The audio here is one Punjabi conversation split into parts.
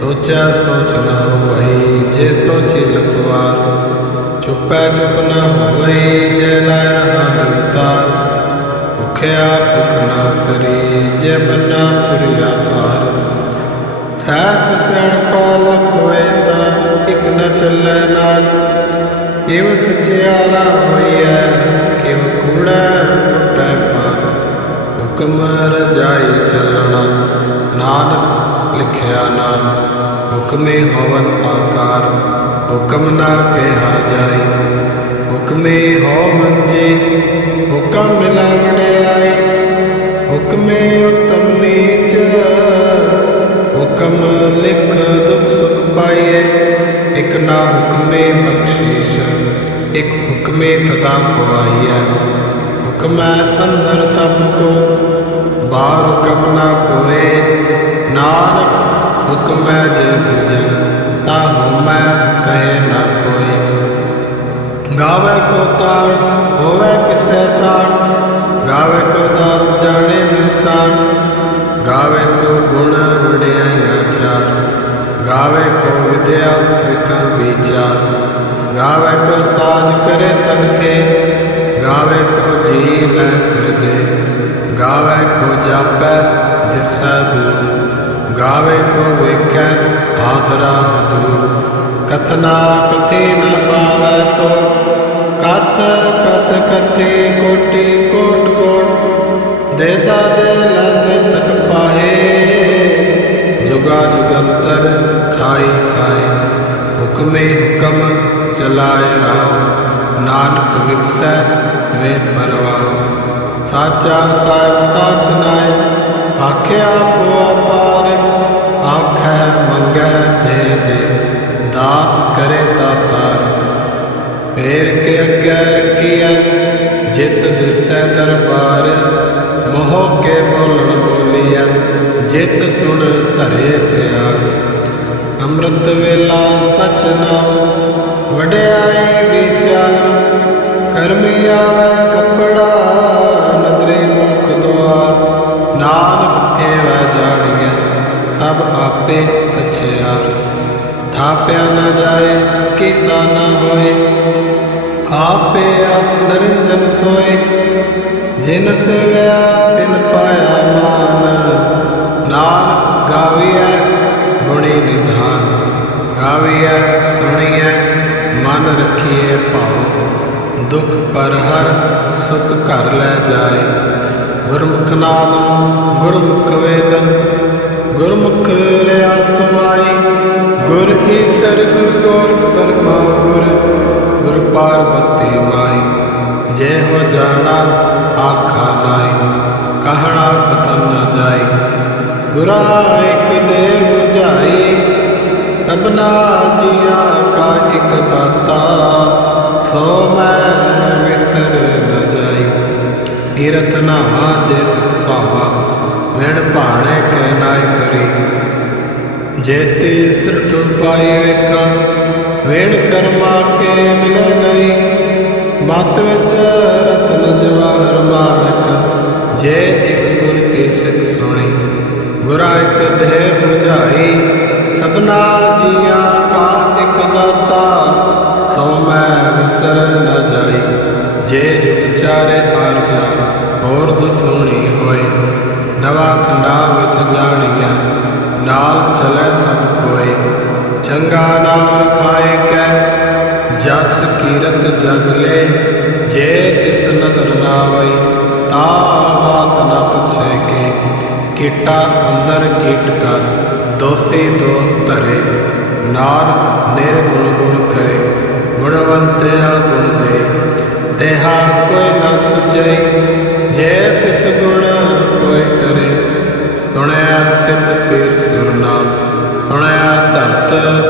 ਸੋਚਿਆ ਸੋਚ ਨ ਹੋਵਈ, ਜੇ ਸੋਚੀ ਲਖਵਾਰ। ਚੁੱਪੈ ਚੁੱਪ ਨ ਹੋਵਈ, ਜੇ ਲੈ ਰਹਾ ਲਿਵਤਾਰ ਭੁਖਿਆ ਭੁਖ ਨ ਉਤਰੀ, ਜੇ ਬੰਨਾ ਪੁਰਿਆ ਪਾਰ ਸਹਿਸ ਸਿਆਣਪਾ ਲਖ ਹੋਏ ਤਾਂ ਇਕ ਨ ਚੱਲੇ ਨਾਲ। ਕਿਵ ਸਚਿਆਰਾ ਹੋਈਐ ਕਿਵ ਕੂੜਾ ਟੁੱਟੈ ਪਾਰ। ਹੁਕਮ ਰਜਾਈ ਚੱਲਣਾ, ਨਾਨਕ ਲਿਖਿਆ ਨਾਮ ਹੁਕਮੇ ਹੋਵਨ ਆਕਾਰ, ਹੁਕਮ ਨਾ ਕਿਹਾ ਜਾਈ ਹੁਕਮੇ ਹੋਵਨ ਜੀ, ਹੁਕਮ ਮਿਲਾ ਹੁਕਮੇ ਉਤਮ ਨੀਚ, ਹੁਕਮ ਲਿਖ ਦੁਖ ਸੁਖ ਪਾਈਏ। ਇਕ ਨਾ ਹੁਕਮੇ ਬਖਸ਼ੀਸ਼, ਇਕ ਹੁਕਮੇ ਤਦਾ ਪਵਾਈਐ। ਹੁਕਮੈ ਅੰਦਰ ਤਪ ਕੋ, ਬਾਹਰ ਹੁਕਮ ਨਾ ਕੋਏ। ਨਾਨਕ ਹੁਕਮੈ ਜੇ ਬੁਝੈ ਤਾ ਹੁਮੈ ਕਹੇ ਨਾ ਕੋਈ। ਗਾਵੇ ਕੋ ਤਾਣ ਹੋਵੇ ਕਿਸੈ ਤਾਣ ਗਾਵੇ ਕੋ ਦਾਤ ਜਾਣੇ ਨਿਸਾਨ ਗਾਵੇ ਕੋ ਗੁਣ ਵਡਿਆਈ ਆਚਾਰ ਗਾਵੇ ਕੋ ਵਿਦਿਆ ਵਿਖ ਵਿਚਾਰ। ਗਾਵੇ ਕੋ ਸਾਜ ਕਰੇ ਤਨਖੇ, ਗਾਵੇ ਕੋ ਜੀ ਲੈ ਫਿਰਦੇ। ਗਾਵੇ ਕੋ ਜਾਪੈ ਦਿਸੈ ਦੂਰ। ਗਾਵੇ ਕੋ ਵੇਖੈ ਹਾਦਰਾ ਹਦੂਰ ਕਥਨਾ ਕਥੀ ਨ ਆਵੈ ਤੋਟ ਕਤ ਕਤ ਕਥੀ ਕੋਟੀ ਕੋਟ ਕੋਟ। ਦੇਦਾ ਦੇ ਲੰਦੇ ਤਕ ਪਾਹੇ। ਜੁਗਾ ਜੁਗੰਤਰ ਖਾਈ ਖਾਏ ਹੁਕਮੇ ਹੁਕਮ ਚਲਾਏ ਰਾਉ ਨਾਨਕ ਵਿਖਸੈ ਵੇ ਪਰਵਾਹ। ਸਾਚਾ ਸਾਹਿਬ ਸਾਚ ਨਾਏ। ਆਖਿਆ ਪੋ ਅਪਾਰ ਕਰੇ ਦਾਤਾਰ ਫੇਰ ਕੇ ਅੱਗੇ ਰਖੀਐ ਜਿਤ ਦਿਸੈ ਦਰਬਾਰ। ਮੋਹ ਕੇ ਬੋਲਣ ਬੋਲੀਐ, ਜਿਤ ਸੁਣ ਧਰੇ ਪਿਆਰ। ਅੰਮ੍ਰਿਤ ਵੇਲਾ ਸਚ ਨਾਮ ਵਡਿਆਈ ਵਿਚਾਰ। ਕਰਮੀ ਆਵੇ ਕੱਪੜਾ, ਨਦਰੇ ਮੁਖ ਦੁਆਰ। ਨਾਨਕ ਏਵੈ ਜਾਣੀਐ, ਸਭ ਆਪੇ ਥਾਪਿਆ ਨਾ ਜਾਏ, ਕੀਤਾ ਨਾ ਹੋਏ। ਆਪੇ ਆਪ ਨਰਿੰਜਨ ਸੋਏ। ਜਿਨ ਸੇਵਿਆ ਤਿਨ ਪਾਇਆ ਮਾਨ। ਨਾਨਕ ਗਾਵੀਐ, ਗੁਣੀ ਨਿਧਾਨ। ਗਾਵੀਐ, ਸੁਣੀਐ, ਮਨ ਰਖੀਐ ਭਾਉ। ਦੁਖ ਪਰ ਹਰ ਸੁਖ ਘਰ ਲੈ ਜਾਏ। ਗੁਰਮੁਖ ਨਾਮ, ਗੁਰਮੁਖ ਵੇਦ ਗੁਰਮੁਖ ਰਿਆ ਸਮਾਈ। ਗੁਰ ਈਸਰ ਗੁਰ ਗੌਰ ਬਰਮਾ ਗੁਰ ਗੁਰ ਪਾਰਬਤੀ ਮਾਈ ਜੇ ਹੋ ਜਾਣਾ ਆਖਾ ਨਾਈ, ਕਹਣਾ ਖਤਮ ਨ ਜਾਈ। ਗੁਰਾ ਇਕ ਦੇ 부ਝਾਈ ਸਭਨਾ ਜੀਆਂ ਕਾ ਇਕ ਦਾਤਾ, ਸੋ ਮੈਂ ਵਿਸਰ ਨ ਜਾਈ। ਤੀਰਥ ਨਾਵਾ ਜੇ ਤਿਸ ਭਾਵਾ ਵਿਣ ਭਾਣੇ ਕਹਿ ਨਾਇ ਕਰੀ। ਜੇਤੀ ਸਿਰਠ ਪਾਈ ਵੇਖਾਂ ਵੇਣ ਕਰਮਾ ਕੇ ਮਿਲੇ ਨਹੀਂ, ਮਤ ਵਿੱਚ ਰਤਨ ਜਵਾਹਰ ਮਾਨਕ ਜੇ ਇੱਕ ਗੁਰ ਕੀ ਸਿੱਖ ਸੁਣੀ, ਗੁਰਾ ਇੱਕ ਦੇਹ 부ਝਾਈ ਸਭਨਾ ਜੀਆਂ ਕਾ ਇੱਕ ਦਾਤਾ, ਸੋ ਮੈਂ ਵਿਸਰ ਨਾ ਜਾਈ। ਜੇ ਜੁਗ ਚਾਰੇ ਆਰਜਾ, ਹੋਰ ਦਸੂਣੀ ਹੋਏ, ਨਵਾ ਖੰਡਾ ਵਿੱਚ ਜਾਣੀਆ। ਨਾਲ ਚਲੇ ਸਭ ਕੋਏ, ਚੰਗਾ ਨਾਮ ਖਾਏ ਕੈ, ਜਸ ਕੀਰਤ ਜਗ ਲੈ, ਜੇ ਤਿਸ ਨਦਰ ਨਾਵਈ ਤਾ ਬਾਤ ਨ ਪੁੱਛੇ ਕੇ, ਕੀਟਾ ਅੰਦਰ ਕੀਟ ਕਰ, ਦੋਸੀ ਦੋਸ ਧਰੇ, ਨਾਨਕ ਨਿਰਗੁਣ ਗੁਣ ਕਰੇ, ਗੁਣਵੰਤਿਆ ਗੁਣ ਦੇ, ਦੇਹਾ ਕੋਈ ਨ ਸੁਚਈ, ਜੇ ਤਿਸ ਗੁਣ ਕੋਈ ਕਰੇ, ਸੁਣਿਆ ਸਿੱਧ ਪੀਰ Tata.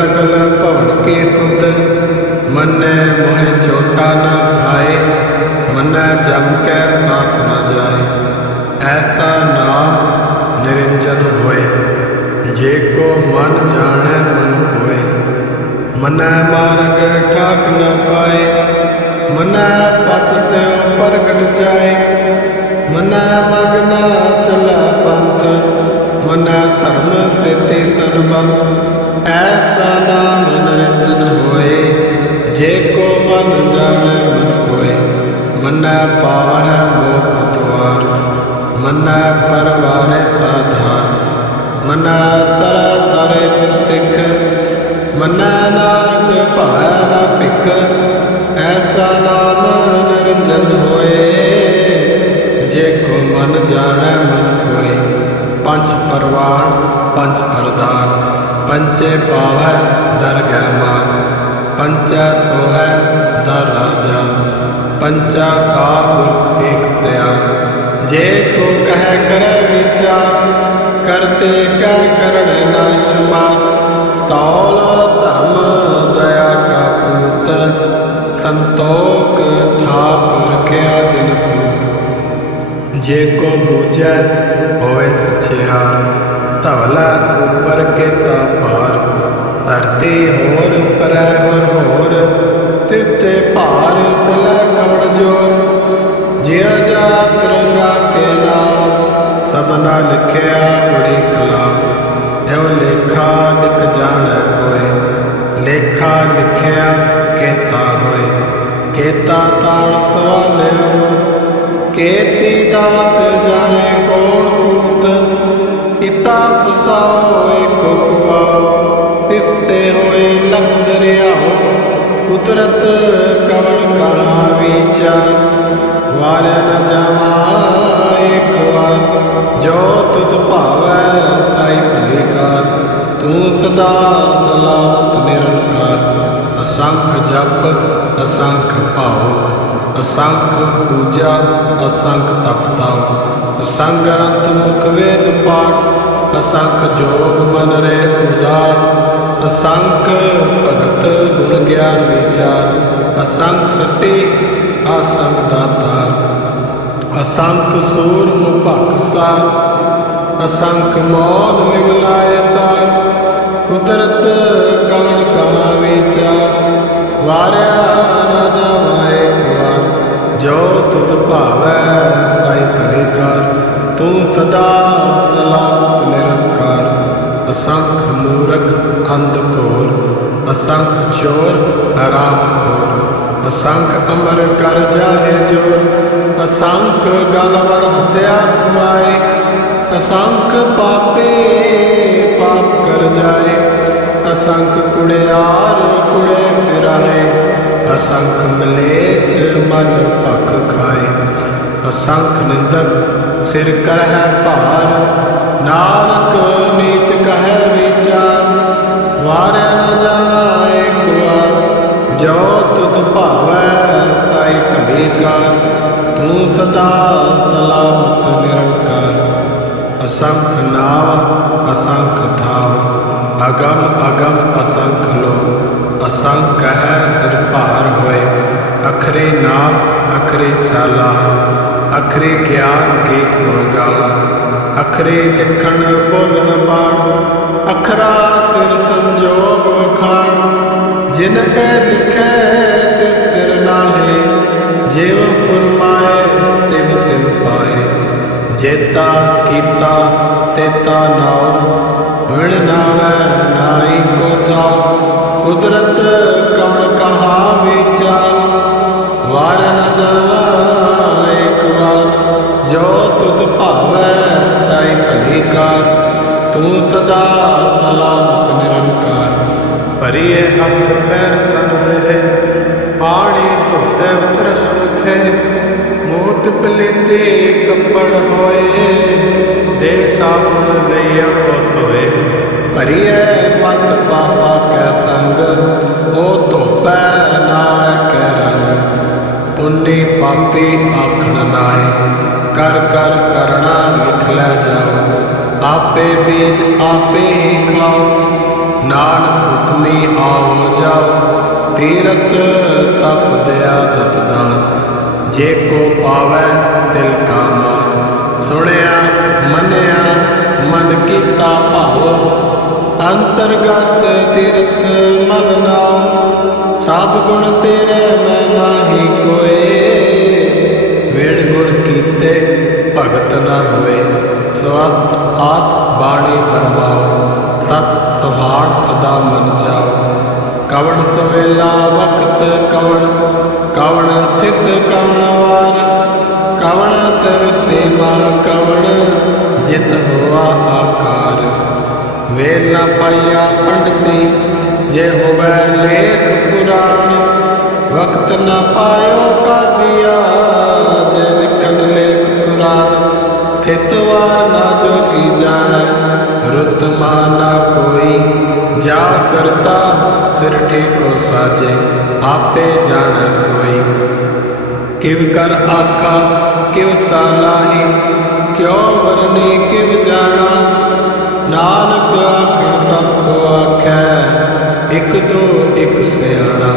ਮਨੈ ਪੰਜ ਪਰਵਾਨ, ਪੰਜ ਪ੍ਰਦਾਨ ਪੰਚੇ ਪਾਵੈ ਦਰਗਹਿ ਮਾਨ ਪੰਚੈ ਸੋਹੈ ਦਰ ਰਾਜਾ ਪੰਚਾ ਕਾ ਗੁਰ ਏਕ ਧਿਆਨ। ਜੇ ਕੋ ਕਹਿ ਕਰੈ ਵਿਚਾਰ, ਕਰਤੇ ਕਹਿ ਕਰਣ ਨਾ ਸ਼ਮਾਨ। ਤੌਲ ਧਰਮ ਦਇਆ ਕਾ ਪੂਤ, ਸੰਤੋਖ ਥਾਪ ਰਖਿਆ ਜੇ ਕੋ ਬੂਝੈ ਹੋਏ ਸਚਿਆਰ, ਧਵਲਾ ਉਪਰ ਕੇਤਾ ਪਾਰ ਧਰਤੀ ਹੋਰ ਉਪਰੈ ਹੋਰ ਹੋਰ, ਤਿਸ ਤੇ ਭਾਰ ਤਲੈ ਕਵਣ ਜੋਰ। ਜਿਉ ਜਾਤ ਰੰਗਾ ਕੇ ਨਾਮ ਸਭਨਾ ਲਿਖਿਆ ਬੜੀ ਕਲਾਮ ਐਉ ਲੇਖਾ ਲਿਖ ਜਾਣੈ ਕੋਏ, ਲੇਖਾ ਲਿਖਿਆ ਕੇਤੀ ਦਾਤ ਜਾਣੇ ਕੌਣ ਕੂਤ, ਕੀਤਾ ਪਸਾਓ ਏਕ ਕੁਆ ਤਿਸ ਤੇ ਹੋਏ ਲਖ ਦਰਿਆਓ ਕੁਦਰਤ ਕਵਣ ਕਹਾ ਵਿਚਾਰ, ਵਾਰਿਆ ਨ ਜਾਵਾ ਏਕ ਵਾਰ, ਜੋ ਤੁਧ ਭਾਵੈ ਸਾਈ ਭਲੇ ਕਾਰ ਤੂੰ ਸਦਾ ਸਲਾਮਤ ਨਿਰੰਕਾਰ, ਅਸੰਖ ਜਪ, ਅਸੰਖ ਭਾਉ। ਅਸੰਖ ਪੂਜਾ, ਅਸੰਖ ਤਪਤਾਉ। ਅਸੰਖ ਗ੍ਰੰਥ ਮੁਖ ਵੇਦ ਪਾਠ, ਅਸੰਖ ਜੋਗ ਮਨ ਰੇ ਉਦਾਸ। ਅਸੰਖ ਭਗਤ ਗੁਣ ਗਿਆਨ ਵਿਚਾਰ, ਅਸੰਖ ਸਤੀ ਅਸੰਖ ਦਾਤਾਰ ਅਸੰਖ ਸੂਰ ਮੁਭਖ ਸਾਰ, ਅਸੰਖ ਮੌਨ ਲਿਵ ਤਾਰ। ਕੁਦਰਤ ਕਵਣ ਕਹਾ ਵਿਚਾਰ, ਵਾਰਿਆ ਨਾ ਜਾਵਾ ਜੋ ਤੁਧ ਭਾਵੈ ਸਾਈ ਭਲੇ ਕਰ ਤੂੰ ਸਦਾ ਸਲਾਮਤ ਨਿਰੰਕਾਰ। ਅਸੰਖ ਮੂਰਖ ਅੰਧ ਘੋਰ, ਅਸੰਖ ਚੋਰ ਹਰਾਮ ਖੋਰ ਅਸੰਖ ਅਮਰ ਕਰ ਜਾਏ ਜੋਰ, ਅਸੰਖ ਗਲਵੜ ਹਤਿਆ ਕਮਾਏ ਅਸੰਖ ਪਾਪੇ ਪਾਪ ਕਰ ਜਾਏ। ਅਸੰਖ ਕੁੜਿਆਰ ਕੁੜੇ ਫਿਰਾਏ। ਅਸੰਖ ਮਲੇਛ ਮਲ ਅਸੰਖ ਨਿੰਦਕ ਸਿਰ ਕਰਹਿ ਭਾਰ। ਨਾਨਕ ਨੀਚ ਕਹੈ ਵਿਚਾਰ ਵਾਰਿਆ ਨ ਜਾਏ ਕੁਆਰ। ਜੋ ਤੁਧ ਭਾਵੈ ਸਾਈ ਭਲੇ ਕਾਰ, ਤੂੰ ਸਦਾ ਸਲਾਮਤ ਨਿਰੰਕਾਰ। ਅਸੰਖ ਨਾਮ ਅਸੰਖ ਥਾਵ, ਅਗਮ ਅਗਮ ਅਸੰਖ ਲੋ। ਅਸੰਖ ਹੈ ਸਿਰ ਭਾਰ ਹੋਏ, ਅਖਰੇ ਨਾਮ, ਅਖਰੇ ਸਲਾਹ ਅਖਰੇ ਗਿਆਨ ਗੀਤ ਗੁਣ ਗਾਹਾ ਅਖਰੇ ਲਿਖਣ ਬੋਲਣ ਬਾਣ, ਅਖਰਾ ਸਿਰ ਸੰਜੋਗ ਵਖਾਣ। ਜਿਨ ਇਹ ਲਿਖੈ ਤੇ ਸਿਰ ਨਾਹੇ ਜਿਵ ਫਰਮਾਏ ਤਿਵ ਤਿਨ ਪਾਏ। ਜੇਤਾ ਕੀਤਾ ਤੇਤਾ ਨਾਉ ਵਿਣ ਨਾਵੈ ਨਾਈ ਕੋ ਥਾਉ। ਕੁਦਰਤ ਕਵਣ ਕਹਾ ਵਿਚਾਰ, ਵਾਰ ਨ ਜਾਵਾ ਤੁਤ ਭਾਵੈ ਸਾਈ ਭਲੀ ਕਾਰ, ਤੂੰ ਸਦਾ ਸਲਾਮਤ ਨਿਰੰਕਾਰ। ਭਰੀਏ ਹੱਥ ਪੈਰ ਤਨ ਦੇ ਪਾਣੀ ਧੋਤੇ ਉਤਰ ਸੁਖੇ, ਮੋਤ ਪਲੀਤੇ ਕੱਪੜ ਹੋਏ, ਦੇ ਸਾਬੁਨ ਲਈਆ ਉਹ ਧੋਏ। ਭਰੀਏ ਮਤ ਪਾਪਾ ਕੈ ਸੰਗ ਉਹ ਧੋਪੈ ਨਾਵੇਂ ਕੈ ਰੰਗ। ਪੁੰਨੀ ਪਾਪੀ ਆਖਣ ਨਾਏ ਕਰ ਕਰ ਕਰਣਾ ਲਿਖ ਲੈ ਜਾਓ। ਆਪੇ ਬੀਜ ਆਪੇ ਹੀ ਖਾਓ। ਨਾਨਕ ਹੁਕਮੀ ਆਓ ਜਾਓ। ਤੀਰਤ ਤਪ ਦਇਆ ਦਤਦਾਨ ਜੇ ਕੋ ਪਾਵੈ ਦਿਲ ਕਾ ਮਾਨ। ਸੁਣਿਆ, ਮੰਨਿਆ, ਮਨ ਕੀਤਾ ਭਾਉ ਅੰਤਰਗਤ ਤੀਰਥ ਮਨ ਨਾਉ ਸਭ ਗੁਣ ਤੇਰੇ ਮੈਂ ਨਾਹੀ ਕੋਏ। ਵੇਣ ਗੁਣ ਕੀਤੇ ਨ ਹੋਏ ਸਵਸਤ ਆਤ ਬਾਣੀ ਪਰਮਾਉ ਸਤ ਸੁਹਾਣ ਸਦਾ ਮਨ ਜਾਓ ਕਵਣ ਸਵੇਲਾ ਵਕਤ ਕਵਣ ਕਵਣ ਥਿਤ ਕਵਣ ਵਾਰ। ਕਵਣ ਸਿਰ ਤੇ ਮਾ ਕਵਣ, ਜਿਤ ਹੋਆ ਆਕਾਰ। ਵੇਲ ਨਾ ਪਾਇਆ ਪੰਡਤੀ, ਜੇ ਹੋਵੇ ਲੇਖ ਪੁਰਾਣ। ਵਕਤ ਨਾ ਪਾਇਓ ਕਾਦੀਆ। ਰੁੱਤ ਮਾਨਾ ਕੋਈ। ਜਾ ਕਰਤਾ ਸਿਰ ਟੇਕੋ ਸਾਜੇ, ਆਪੇ ਜਾਣੈ ਸੋਈ। ਕਿਵ ਕਰ ਆਖਾ ਕਿਵ ਸਾਲਾਹੀ, ਕਿਉ ਵਰਨੇ ਕਿਵ ਜਾਣਾ। ਨਾਨਕ ਆਖਣ ਸਭ ਕੋ ਆਖੈ, ਇਕ ਦੋ ਇਕ ਸਿਆਣਾ।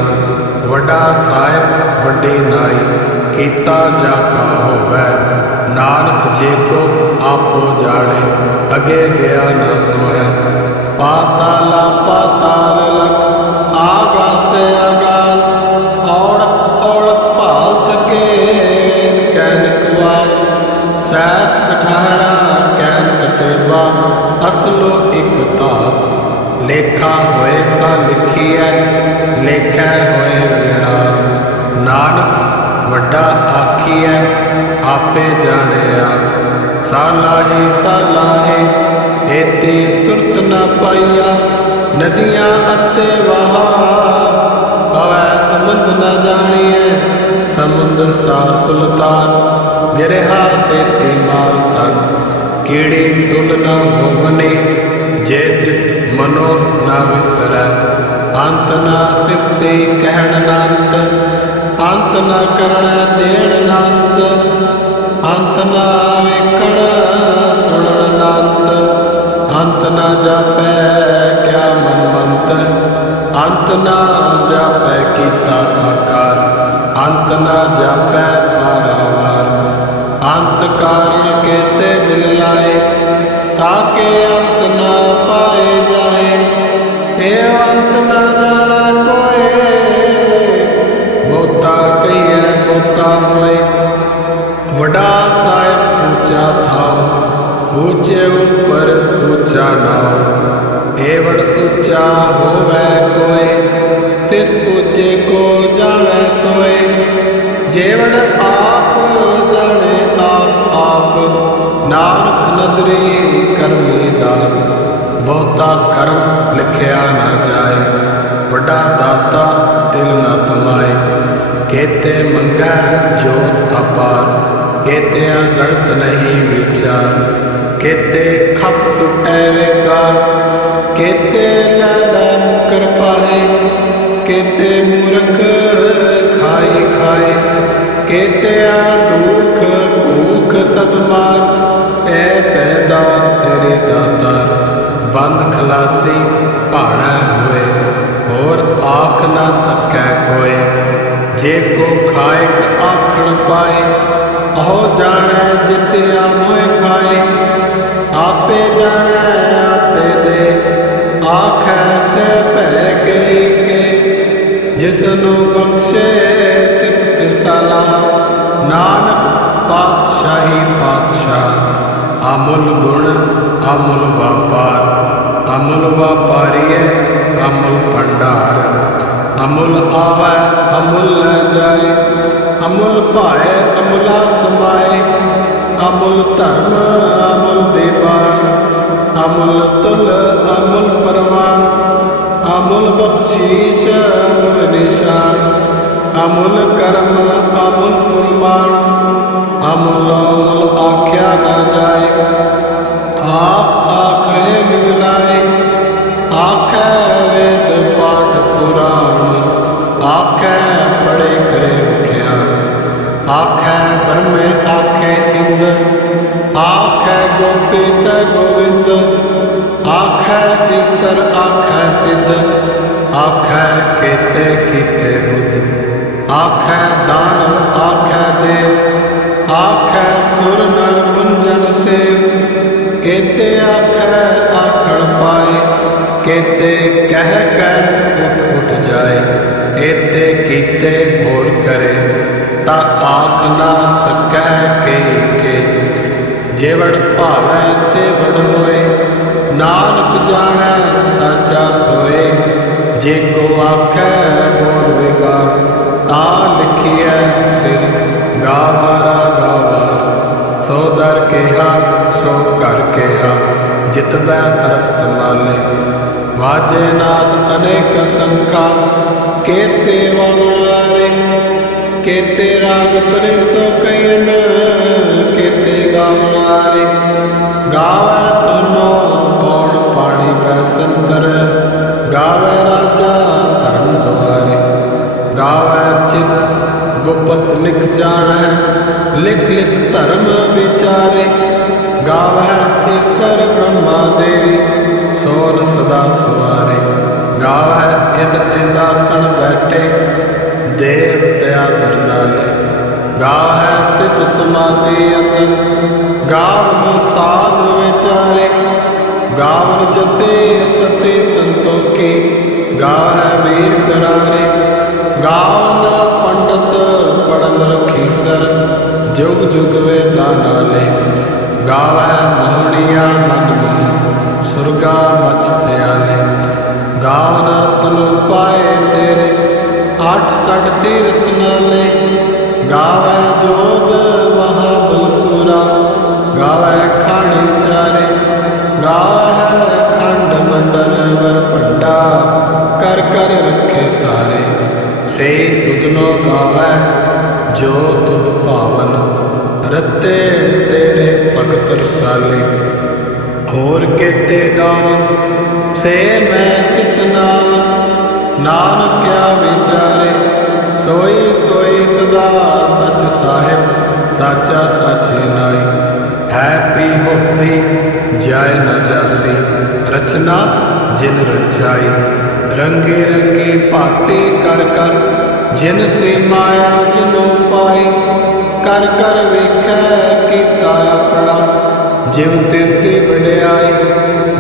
ਵੱਡਾ ਸਾਹਿਬ, ਵੱਡੇ ਨਾਈ, ਕੀਤਾ ਜਾ ਕਾ ਹੋਵੈ। ਨਾਨਕ ਜੇ ਕੋ ਆਪੋ ਜਾਣੇ, ਅਗੇ ਗਿਆ ਨਾ ਸੋਹੈ ਪਾਤਾਲਾ ਪਾਤਾਲ ਲਖ, ਆਗਾਸੇ ਆਗਾਸ, ਔੜਕ ਔੜਕ ਭਾਲ ਥਕੇ ਕੈਨਕ ਵਾਤ ਸੈਤ ਅਠਾਰਾ ਕੈਨ ਕਤੇਬਾ, ਅਸਲੋ ਇਕ ਧਾਤ, ਲੇਖਾ ਹੋਏ ਆਪੇ ਜਾਣਿਆ। ਸਾਲਾਹੀ ਸਾਲਾਹੀ ਏਤੀ ਸੁਰਤ ਨਾ ਪਾਈਆ, ਨਦੀਆਂ ਅਤੇ ਵਹਾ ਪਵੈ ਸਮੁੰਦ ਨ ਜਾਣੀਐ, ਸਮੁੰਦਰ ਸਾ ਸੁਲਤਾਨ, ਗਿਰਹਾ ਸੇਤੀ ਮਾਲ ਤਨ ਕੀੜੀ ਤੁਲ ਨਾ ਹੋਵਨੇ, ਜੇ ਤਿਤ ਮਨੋ ਨਾ ਵਿਸਰੈ। ਅੰਤ ਨਾ ਸਿਫਤੇ ਕਹਿਣ ਨੰਤ ਅੰਤ ਨਾ ਕਰਣ ਦੇਣ ਨੰਤ ਅੰਤ ਨਾ ਵੇਖਣ, ਸੁਣਨ ਨੰਤ ਅੰਤ ਨਾ ਜਾਪੈ ਕਿਆ ਮਨ ਮੰਤ ਅੰਤ ਨਾ ਜਾਪੈ ਕੀਤਾ ਆਕਾਰ। ਅੰਤ ਨਾ ਜਾਪੈ ਪਾਰਾਵਾਰ। ਅੰਤ ਕਾਰਣ ਕੇਤੇ ਦਿਲ ਲਾਏ ਤਾਕੇ ਅੰਤ ਨਾ ਪਾਏ ਜਾਏ। ਏ ਅੰਤ ਨਾ ਉੱਚਾ ਨਾਉ ਏਵੜ ਉੱਚਾ ਹੋਵੇ ਕੋਏ, ਤਿਸ ਉੱਚੇ ਕੋ ਜਾਣੈ ਸੋਏ। ਜੇਵੜ ਆਪ ਜਾਣੇ ਆਪ ਆਪ, ਨਾਨਕ ਨਦਰੀ ਕਰਮੀ ਦਾਤ। ਬਹੁਤਾ ਕਰਮ ਲਿਖਿਆ ਨਾ ਜਾਏ, ਵੱਡਾ ਦਾਤਾ ਦਿਲ ਨਾ ਤਮਾਏ। ਕੇਤੇ ਮੰਗੈ ਜੋਤ ਅਪਾਰ ਕੇਤੇ ਗਣਤ ਨਹੀਂ ਵਿਚਾਰ। ਕੇਤੇ ਖਪ ਵਿਕਾਰ ਕੇਤੇ ਲੈ ਲੈ ਕੇਤੇ ਮੂਰਖ ਖਾਈ ਖਾਏ ਕੇਤਿਆ ਦੁਖ ਭੂਖ ਸਤਮਾਰ, ਐ ਪੈਦਾ ਤੇਰੇ ਦਾਤਾਰ, ਬੰਦ ਖਲਾਸੀ ਭਾਣਾ ਹੋਏ, ਹੋਰ ਆਖ ਨਾ ਸਕੈ ਕੋਏ, ਜੇ ਕੋ ਖਾਇਕ ਆਖਣ ਪਾਏ, ਉਹ ਜਾਣੈ ਜਿਤਿਆ ਮੋਇ ਖਾਏ ਆਪੇ ਜਾਣੈ, ਆਪੇ ਦੇ। ਆਖੈ ਸੇ ਭੈ ਗਈ ਕੇ। ਜਿਸ ਨੂੰ ਬਖਸ਼ੇ ਸਿਫਤ ਸਲਾਹ ਨਾਨਕ ਪਾਤਸ਼ਾਹੀ ਪਾਤਸ਼ਾਹ। ਅਮੁੱਲ ਗੁਣ, ਅਮੁੱਲ ਵਪਾਰ। ਅਮੁੱਲ ਵਪਾਰੀਏ ਅਮੁੱਲ ਭੰਡਾਰ। ਅਮੁੱਲ ਆਵੈ, ਅਮੁੱਲ ਲੈ ਜਾਏ। ਅਮੁੱਲ ਭਾਏ, ਅਮੁੱਲਾ ਅਮੁੱਲ ਧਰਮ ਅਮੁੱਲ ਦੇਵਾਨ ਅਮੁੱਲ ਤੁਲ ਅਮੁੱਲ ਪਰਵਾਨ ਅਮੁੱਲ ਬਖਸ਼ੀਸ਼ ਅਮੁੱਲ ਨਿਸ਼ਾਨ ਅਮੁੱਲ ਕਰਮ ਅਮੁੱਲ ਫਰਮਾਨ ਅਮੁੱਲ ਅਮੁੱਲ ਆਖਿਆ ਨਾ ਜਾਏ ਆਪ ਆਖਰੇ ਲਿਵਲਾਏ ਆਖੈ ਵੇਦ ਪਾਠ ਪੁਰਾਣ ਆਖੈ ਪੜੇ ਕਰੇ ਵਿਖਿਆਨ ਆਖੈ ਬ੍ਰਹਮੇ ਆਖੈ ਇੰਦ, ਆਖੈ ਗੋਪੀਤ ਗੋਵਿੰਦ, ਆਖੈ ਈਸਰ, ਆਖੈ ਸਿੱਧ, ਆਖੈ ਕੀਤੇ ਕੀਤੇ ਬੁੱਧ, ਆਖੈ ਦਾਨਵ ਆਖੈ ਕੇਤੇ ਰਾਗ ਪਰੇ ਸੋ ਕਇਨ ਸਮਾਧੀ ਅੰਦਰ ਗਾਵਨ ਸਾਧ ਵਿਚਾਰੇ ਗਾਵਨ ਜਤੇ ਸਤੇ ਸੰਤੋਖੀ ਗਾਵੈ ਵੀਰ ਕਰਾਰੇ। ਗਾਵਨ ਪੰਡਤ ਪੜਨ ਰਖੀਸਰ ਜੁਗ ਜੁਗ ਵੇਦਾ ਨਾਲੇ। ਗਾਵੈ ਮੋਹਣੀਆ ਮਨ ਮੋਹ, ਸੁਰਗਾ ਮਚ ਪਿਆਲੇ। ਗਾਵਨ ਰਤਨ ਪਾਏ ਤੇਰੇ, ਅੱਠ ਸੜ ਤੀਰਥ ਨਾਲੇ। ਗਾਵੈ ਜੋਤ ਮਹਾਬਲ ਸੂਰਾ ਗਾਵੈ ਚਾਰੇ, ਗਾਵੈ ਖੰਡ ਮੰਡਲ ਵਰ ਭੰਡਾ, ਕਰ ਕਰ ਰੱਖੇ ਤਾਰੇ। ਸੇ ਤੁਧਨੋ ਗਾਵੈ, ਜੋ ਤੁਧ ਭਾਵਨ ਰਤੇ ਤੇਰੇ ਭਗਤ ਰਸਾਲੇ। ਹੋਰ ਕੇਤੇ ਗਾਵਨ, ਸੇ ਮੈਂ ਚਿਤਨਾਵਨ ਨਾਨਕ ਕਿਆ ਵਿਚਾਰੇ, ਸੋਈ ਸੋਈ ਸਦਾ ਸਚ ਸਾਹਿਬ। ਸਾਚਾ ਸਚ ਨਾਈ ਹੈ ਪੀ ਹੋਸੀ ਜਾਇ ਨਾ ਜਾਸੀ। ਰਚਨਾ ਜਿਨ ਰਚਾਈ। ਰੰਗੇ ਰੰਗੇ ਭਾਤੇ ਕਰ ਕਰ, ਜਿਨ ਸੇ ਮਾਇਆ ਜਿਨੋ ਪਾਈ। ਕਰ ਕਰ ਵੇਖੈ ਕੀਤਾ ਆਪਣਾ ਜਿਵ ਤਿਸ ਦੀ ਵਡਿਆਈ।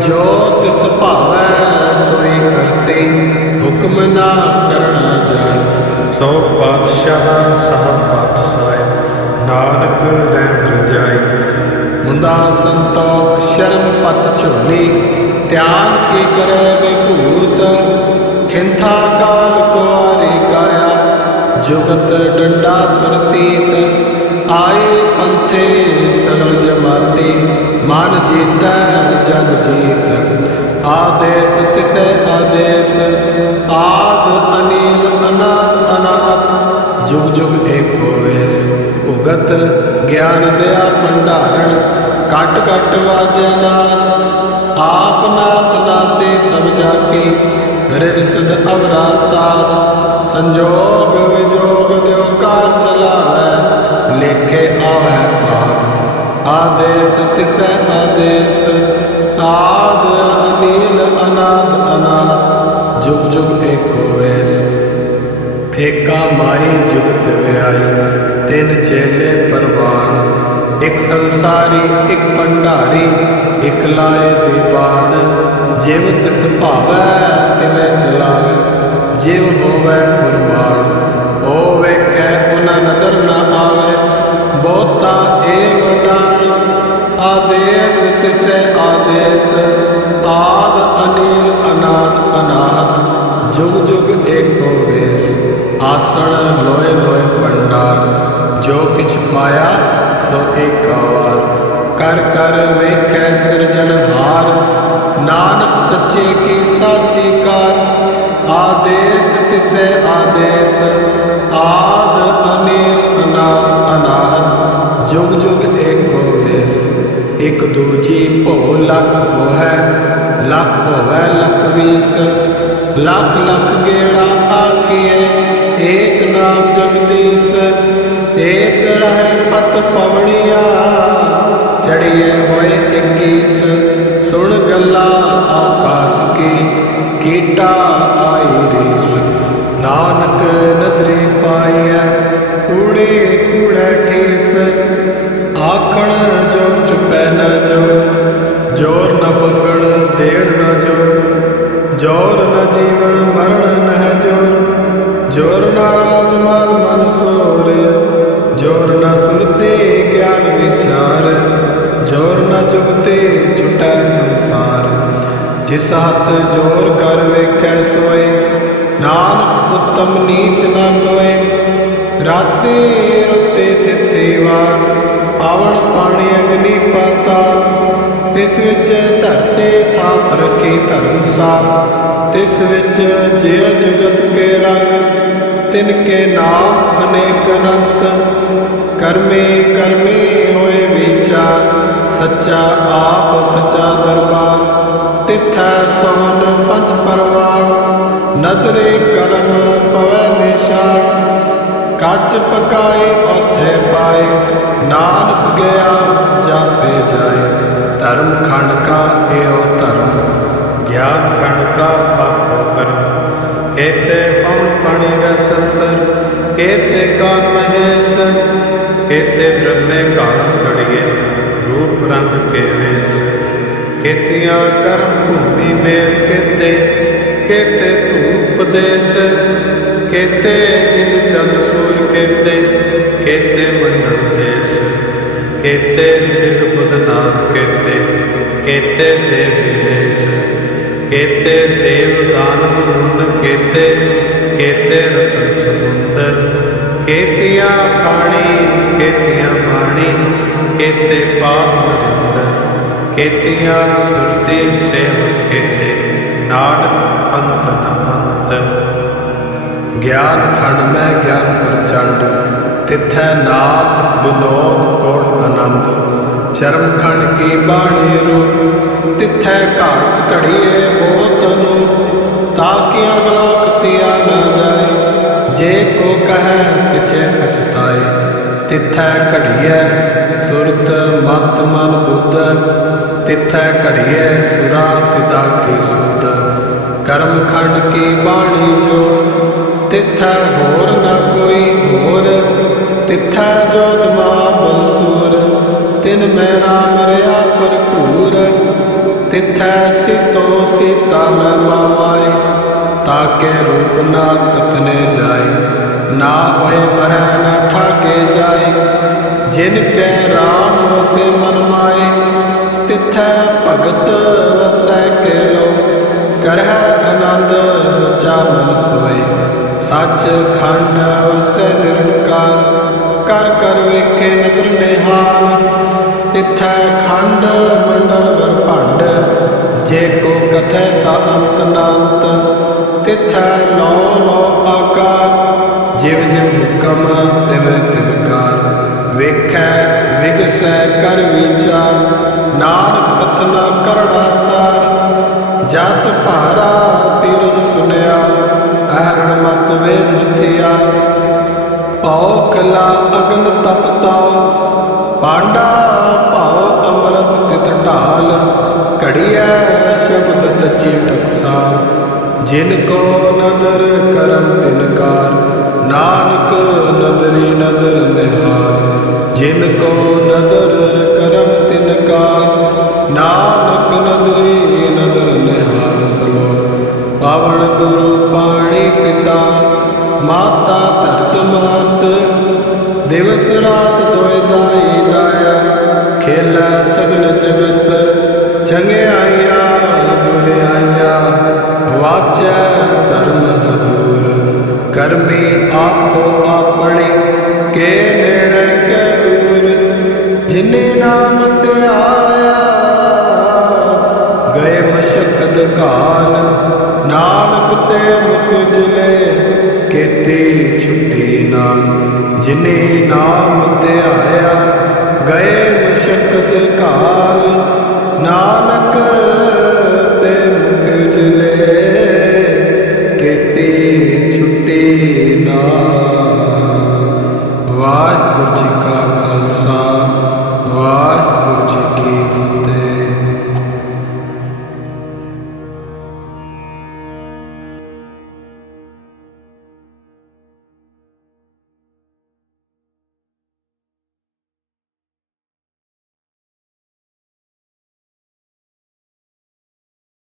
ਜੋ ਤਿਸ ਭਾਵੈ ਸੋਈ ਕਰਸੀ, ਹੁਕਮ ਨਾ ਕਰਨਾ ਜਾਏ ਸੋ ਪਾਤਸ਼ਾਹ, ਸਹ ਪਾਤਸ਼ਾਹ। ਨਾਨਕ ਰਹਿਣ ਰਜਾਈ। ਮੁੰਦਾ ਸੰਤੋਖ, ਸ਼ਰਮ ਪਤ ਝੋਲੀ, ਧਿਆਨ ਕੀ ਕਰੇ ਵਿਭੂਤ? ਖਿੰਥਾ ਕਾਲ ਕੁਆਰੀ ਕਾਇਆ ਜੁਗਤ ਡੰਡਾ ਪ੍ਰਤੀਤ। ਆਏ ਪੰਥੇ ਸਗਲ ਜਮਾਤੀ, ਮਨ ਜੀਤੈ ਜਗ ਜੀਤ। ਆਦੇਸ ਤਿਸੈ ਆਦੇਸ, ਆਦ ਅਨੀਲ ਅਨਾਦ ਅਨਾਤ ਜੁਗ ਜਗਤ ਗਿਆਨ ਦਿਆ ਭੰਡਾਰਣ, ਕਟ ਕਟ ਵਾਜਿਆ ਨਾਦ। ਆਪ ਨਾਥ ਨਾਤੇ ਸਭ ਜਾਕੀ ਰਿਦ ਸਿਧ ਅਵਰਾ ਸਾਧ। ਸੰਜੋਗ ਵਿਜੋਗ ਦਿਓ ਕਾਰ ਚਲਾਵੈ ਲੇਖੇ ਆਵੈ ਪਾਦ। ਆਦੇਸ ਤਿਸੈ ਆਦੇਸ ਆਦ ਅਨੀਲ ਅਨਾਦ ਅਨਾਦ। ਜੁਗ ਜੁਗ ਏਕੋ ਵੇਸ ਏਕਾ ਮਾਈ ਜੁਗਤ ਵਿਆਈ। ਤਿੰਨ ਚੇਲੇ ਪਰਵਾਨ ਇੱਕ ਸੰਸਾਰੀ, ਇੱਕ ਭੰਡਾਰੀ, ਇੱਕ ਲਾਏ ਦੀਵਾਨ। ਜਿਵ ਤਿਸ ਭਾਵੈ, ਤਿਵੈ ਚਲਾਵੇ, ਜਿਵ ਹੋਵੈ ਫੁਰਮਾਨ। ਉਹ ਵੇਖੈ ਉਹਨਾਂ ਨਦਰ ਨਾ ਆਵੇ, ਬਹੁਤਾ ਏਵ ਦਾਨ, ਆਦੇਸ ਤਿਸੈ ਆਦੇਸ। ਆਦ ਅਨੀਲ, ਅਨਾਦ ਅਨਾਦ, ਜੁਗ ਜੁਗ ਏਕੋ ਵੇਸ। ਆਸਣ ਲੋਏ ਕਿਛ ਪਾਇਆ, ਸੋ ਏਕ ਵਾਰ ਕਰ ਕਰ ਵੇਖੈ ਸਿਰਜਣਹਾਰ ਨਾਨਕ ਸੱਚੇ ਕੀ ਸਾਚੀ ਕਾਰ ਆਦੇਸ ਤਿਸੈ ਆਦੇਸ, ਆਦ ਅਨੀਲ ਅਨਾਦ ਅਨਾਦ ਜੁਗ ਜੁਗ ਏਕੋ ਵੇਸ। ਇਕ ਦੂਜੀ ਭੋ ਲਖ ਹੋਐ ਲਖ ਹੋਵੈ ਲਖ ਵੀਸ। ਲੱਖ ਲੱਖ ਗੇੜਾ ਆਖੀਏ ਏਕ ਨਾਮ ਜਗਦੀਸ਼। ਏਕ ਰਹਿ ਪਤ ਪਵੜੀਆ ਚੜੀਏ ਹੋਏ 21 ਸੁਣ ਗੱਲਾਂ ਆਕਾਸ ਕੀ, ਕੀਟਾ ਆਈ ਰੀਸ। ਨਾਨਕ ਨਦਰੇ ਪਾਈਐ, ਕੂੜੇ ਕੂੜਾ ਠੀਸ, ਆਖਣ ਜੋ ਚੁਪੈ ਨ ਰਾਤੇ ਰੁੱਤੇ ਤਿੱਥੇ ਵਾਰ ਪਾਵਨ ਪਾਣੀ ਅਗਨੀ ਪਾਤਾਲ ਤਿਸ ਵਿੱਚ ਧਰਤੇ ਥਾਪ ਰਖੀ ਧਰਮਸਾਲ ਤਿਸ ਵਿੱਚ ਜਿਉ ਜੁਗਤ ਕੇ ਰੰਗ, ਤਿਨ ਕੇ ਨਾਮ ਅਨੇਕ ਅਨੰਤ। ਕਰਮੇ ਕਰਮੇ ਹੋਏ ਵਿਚਾਰ, ਸੱਚਾ ਆਪ ਸੱਚਾ ਦਰਬਾਰ। ਤਿਥੈ ਸੋਨ ਪੰਜ ਪਰਵਾਨ ਨਦਰੇ ਕਰਮ ਪਵੈ ਕੱਚ ਪਕਾਏ, ਉਥੇ ਪਾਏ। ਨਾਨਕ ਗਿਆ, ਜਾਪੇ ਜਾਏ। ਧਰਮ ਖੰਡ ਕਾ ਏਓ ਧਰਮ। ਗਿਆਨ ਖੰਡ ਕਾ ਆਖੋ ਕਰਮ। ਕੇਤੇ ਪਵਨ ਪਾਣੀ ਵੈ ਸੰਤਰ, ਕੇਤੇ ਕਾਨ ਮਹੇਸ਼। ਕੇਤੇ ਬ੍ਰਹਮੇ ਕਾਂਤ ਘੜੀਏ, ਰੂਪ ਰੰਗ ਕੇ ਵੇਸ। ਕੇਤੀਆਂ ਕਰਮ ਭੂਮੀ ਮੇਰ ਕੇਤੇ ਕੇਤੇ ਧੂਪ ਦੇਸ। ਕੇਤੇ ਇੰਦ ਚੰਦ ਸੂਰ ਕੇਤੇ ਕੇਤੇ ਮੰਡਲ ਦੇਸ ਕੇਤੇ ਸਿਧ ਬੁਧਨਾਥ ਕੇਤੇ ਕੇਤੇ ਦੇਵੀ ਵੇਸ਼ ਕੇਤੇ ਦੇਵ ਦਾਨਵ ਮੁਨ ਕੇਤੇ ਕੇਤੇ ਰਤਨ ਸਮੁੰਦ, ਕੇਤੀਆਂ ਖਾਣੀ, ਕੇਤੀਆਂ ਬਾਣੀ, ਕੇਤੇ ਪਾਤ ਨਰਿੰਦ, ਕੇਤੀਆਂ ਸੁਰਤੀ ਸੇਵ ਕੇਤੇ, ਨਾਨਕ ਅੰਤ ਨ ਅੰਤ। ਗਿਆਨ ਖੰਡ ਮੈਂ ਗਿਆਨ ਪ੍ਰਚੰਡ, ਤਿਥੈ ਨਾਦ ਵਿਨੋਦ ਕੋਟ ਆਨੰਦ। ਸ਼ਰਮ ਖੰਡ ਕੀ ਬਾਣੀ ਰੂਪ, ਤਿਥੈ ਘਾਟਤ ਘੜੀਏ ਬੋਤ ਨੂੰ ਤਾਕਿ ਅਗਲਾ ਖਤਿਆ ਨਾ ਜਾਏ, ਜੇ ਕੋ ਕਹੈ ਪਿਛੇ ਪਛਤਾਏ। ਤਿਥੈ ਘੜੀਏ ਸੁਰਤ ਮਤ ਮਨ ਬੁੱਧ, ਤਿਥੈ ਘੜੀਏ ਸੁਰਾ ਸਿਦਾ ਕੀ ਸੁਧ। ਕਰਮ ਖੰਡ ਕੀ ਬਾਣੀ ਜੋ ਤਿਥੈ ਹੋਰ ਨਾ ਕੋਈ ਹੋਰ ਤਿਥੈ ਜੋਤ ਮਹਾਬਲ ਸੂਰ ਤਿਨ ਮੈਂ ਰਾਮ ਰਿਆ ਭਰਪੂਰ। ਤਿਥੈ ਸਿਤੋ ਸੀਤਾ ਮੈਂ ਮਾਮਾਏ, ਤਾਕੇ ਰੂਪ ਨਾ ਕਤਨੇ ਜਾਏ। ਨਾ ਹੋਏ ਮਰੈ ਨਾ ਠਾਕੇ ਜਾਏ, ਜਿਨ ਕੈ ਰਾਮ ਵਸੇ ਮਨ ਮਾਏ। ਤਿਥੈ ਭਗਤ ਵਸੈ ਕੇ ਲੋ, ਕਰਹਿ ਆਨੰਦ ਸਚਾ ਮਨ ਸੋਏ। ਸੱਚ ਖੰਡ ਵਸੈ ਨਿਰੰਕਾਰ, ਕਰ ਕਰ ਵੇਖੇ ਨਦਰ ਨਿਹਾਲ। ਤਿਥੈ ਖੰਡ ਮੰਡਲ ਵਰ ਭੰਡ, ਜੇ ਕੋ ਕਥੈ ਤਾ ਅੰਤ ਨਾੰਤ। ਤਿਥੈ ਲੋ ਲੋ ਆਕਾਰ, ਜਿਵ ਜਿਵ ਹੁਕਮ ਤਿਵ ਤਿਵਕਾਰ ਵੇਖੈ ਵੇਖ ਕਰ ਵਿਚਾਰ, ਨਾਨਕ ਕਥਨਾ ਕਰੜਾ ਸਾਰ। ਜਤ ਭਾਰਾ ਤੀਰਸ ਸੁਨਿਆ ਅਹਰਣ ਮਤ ਵੇਦ ਕਲਾ ਅਗਨ ਤਪਤਾਉ ਪਾਂਡਾ ਭਾਉ ਅੰਮ੍ਰਿਤ ਤਿਤ ਢਾਲ। ਘੜੀਐ ਸ਼ਬਦ ਤਚੀ ਟਕਸਾਲ। ਜਿਨ ਕੋ ਨਦਰ ਕਰਮ ਤਿਨਕਾਰ ਨਾਨਕ ਨਦਰੀ ਨਦਰ ਨਿਹਾਲ। ਜਿਨ ਕੋ ਨਦਰ ਕਰਮ ਤਿਨਕਾਰ ਨਾਨਕ ਨਦਰੀ ਨਦਰ ਨਿਹਾਲ ਸਲੋਕ। ਪਾਵਨ ਗੁਰੂ ਪਾਣੀ ਪਿਤਾ। ਮਾਤਾ ਧਰਤ ਮਾਤ, ਦਿਵਸ ਰਾਤ ਦੋਇ ਦਾਈ ਦਾਇਆ, ਖੇਲਾ ਸਗਲ ਜਗਤ ਚੰਗਿਆਈਆਂ ਬੁਰਿਆਈਆਂ ਵਾਚੈ ਧਰਮ ਹਦੂਰ, ਕਰਮੀ ਆਪੋ ਆਪਣੇ, ਕੇ ਨੇੜੇ ਕੈ ਦੂਰ, ਜਿਨੇ ਨਾਮ ਧਿਆਇਆ ਗਏ ਮਸ਼ਕਤ ਕਾਲ, ਨਾਨਕ ਤੇ ਮੁਖ ਜਲੇ ਕੀਤੀ ਛੁੱਟੀ ਨਾਲ ਜਿਨੇ ਨਾਮ ਧਿਆਇਆ ਗਏ ਮਸ਼ਕਤ ਕਾਲ। ਨਾਨਕ